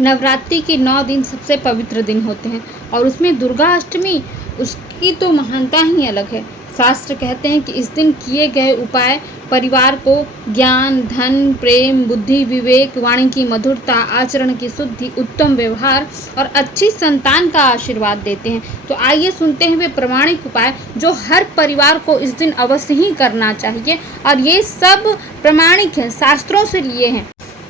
नवरात्रि के 9 दिन सबसे पवित्र दिन होते हैं और उसमें दुर्गा अष्टमी, उसकी तो महानता ही अलग है। शास्त्र कहते हैं कि इस दिन किए गए उपाय परिवार को ज्ञान, धन, प्रेम, बुद्धि, विवेक, वाणी की मधुरता, आचरण की शुद्धि, उत्तम व्यवहार और अच्छी संतान का आशीर्वाद देते हैं। तो आइए सुनते हैं वे प्रामाणिक उपाय जो हर परिवार को इस दिन अवश्य ही करना चाहिए, और ये सब प्रामाणिक हैं, शास्त्रों से लिए हैं।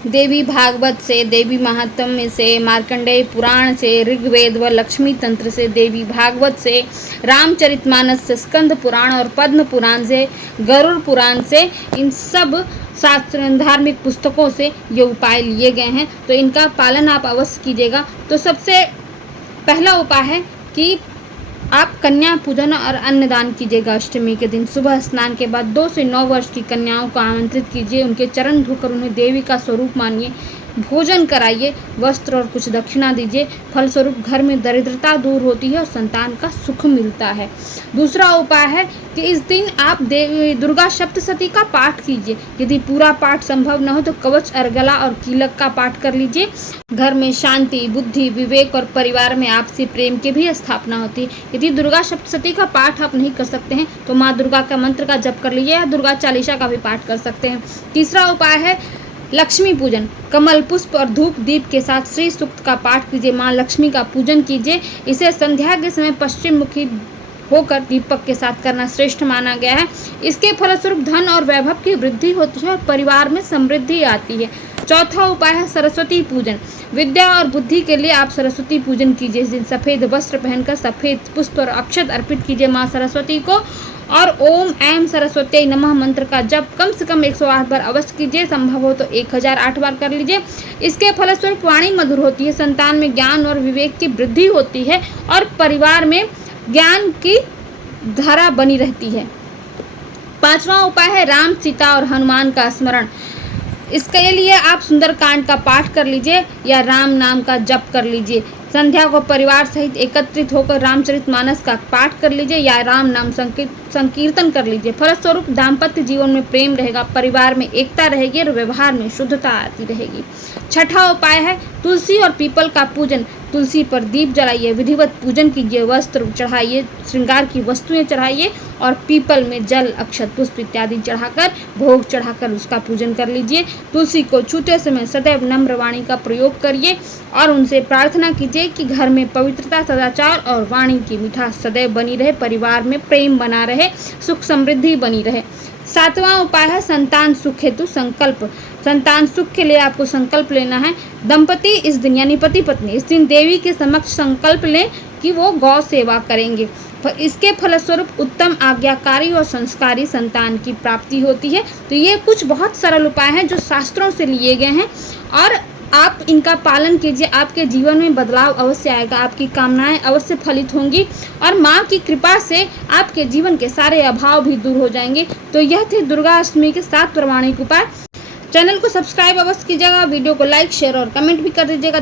देवी भागवत से, देवी महात्म्य से, मार्कंडेय पुराण से, ऋग्वेद व लक्ष्मी तंत्र से, देवी भागवत से, रामचरितमानस से, स्कंद पुराण और पद्म पुराण से, गरुड़ पुराण से, इन सब शास्त्र धार्मिक पुस्तकों से ये उपाय लिए गए हैं। तो इनका पालन आप अवश्य कीजिएगा। तो सबसे पहला उपाय है कि आप कन्या पूजन और अन्नदान कीजिएगा। अष्टमी के दिन सुबह स्नान के बाद 2 से 9 वर्ष की कन्याओं को आमंत्रित कीजिए, उनके चरण धोकर उन्हें देवी का स्वरूप मानिए, भोजन कराइए, वस्त्र और कुछ दक्षिणा दीजिए। फलस्वरूप घर में दरिद्रता दूर होती है और संतान का सुख मिलता है। दूसरा उपाय है कि इस दिन आप देवी दुर्गा सप्तशती का पाठ कीजिए। यदि पूरा पाठ संभव न हो तो कवच, अर्गला और कीलक का पाठ कर लीजिए। घर में शांति, बुद्धि, विवेक और परिवार में आपसी प्रेम की भी स्थापना होती है। यदि दुर्गा सप्तशती का पाठ आप नहीं कर सकते हैं तो माँ दुर्गा का मंत्र का जप कर लीजिए या दुर्गा चालीसा का भी पाठ कर सकते हैं। तीसरा उपाय है लक्ष्मी पूजन। कमल, पुष्प और धूप दीप के साथ श्री सूक्त का पाठ कीजिए, माँ लक्ष्मी का पूजन कीजिए। इसे संध्या के समय पश्चिम मुखी होकर दीपक के साथ करना श्रेष्ठ माना गया है। इसके फलस्वरूप धन और वैभव की वृद्धि होती है और परिवार में समृद्धि आती है। चौथा उपाय है सरस्वती पूजन। विद्या और बुद्धि के लिए आप सरस्वती पूजन कीजिए। इस दिन सफ़ेद वस्त्र पहनकर सफ़ेद पुष्प और अक्षत अर्पित कीजिए माँ सरस्वती को, और ओम ऐं सरस्वती नमः मंत्र का जप कम से कम 108 बार अवश्य कीजिए। संभव हो तो 1008 बार कर लीजिए। इसके फलस्वरूप वाणी मधुर होती है, संतान में ज्ञान और विवेक की वृद्धि होती है और परिवार में ज्ञान की धारा बनी रहती है। पांचवा उपाय है राम, सीता और हनुमान का स्मरण। इसके लिए आप सुंदरकांड का पाठ कर लीजिए या राम नाम का जप कर लीजिए। संध्या को परिवार सहित एकत्रित होकर रामचरितमानस का पाठ कर लीजिए या राम नाम संकीर्तन कर लीजिए। फलस्वरूप दाम्पत्य जीवन में प्रेम रहेगा, परिवार में एकता रहेगी और व्यवहार में शुद्धता आती रहेगी। छठा उपाय है तुलसी और पीपल का पूजन। तुलसी पर दीप जलाइए, विधिवत पूजन कीजिए, वस्त्र चढ़ाइए, श्रृंगार की वस्तुएं चढ़ाइए और पीपल में जल, अक्षत, पुष्प इत्यादि चढ़ाकर, भोग चढ़ाकर उसका पूजन कर लीजिए। तुलसी को छूते समय सदैव नम्र वाणी का प्रयोग करिए और उनसे प्रार्थना कीजिए कि घर में पवित्रता, सदाचार और वाणी की मिठास सदैव बनी रहे, परिवार में प्रेम बना रहे, सुख समृद्धि बनी रहे। सातवां उपाय है संतान सुख हेतु संकल्प। संतान सुख के लिए आपको संकल्प लेना है। दंपति इस दिन यानी पति पत्नी इस दिन देवी के समक्ष संकल्प लें कि वो गौ सेवा करेंगे। इसके फलस्वरूप उत्तम, आज्ञाकारी और संस्कारी संतान की प्राप्ति होती है। तो ये कुछ बहुत सरल उपाय हैं जो शास्त्रों से लिए गए हैं और आप इनका पालन कीजिए। आपके जीवन में बदलाव अवश्य आएगा, आपकी कामनाएं अवश्य फलित होंगी और माँ की कृपा से आपके जीवन के सारे अभाव भी दूर हो जाएंगे। तो यह थे दुर्गा अष्टमी के 7 प्रामाणिक उपाय। चैनल को सब्सक्राइब अवश्य कीजिएगा, वीडियो को लाइक, शेयर और कमेंट भी कर दीजिएगा।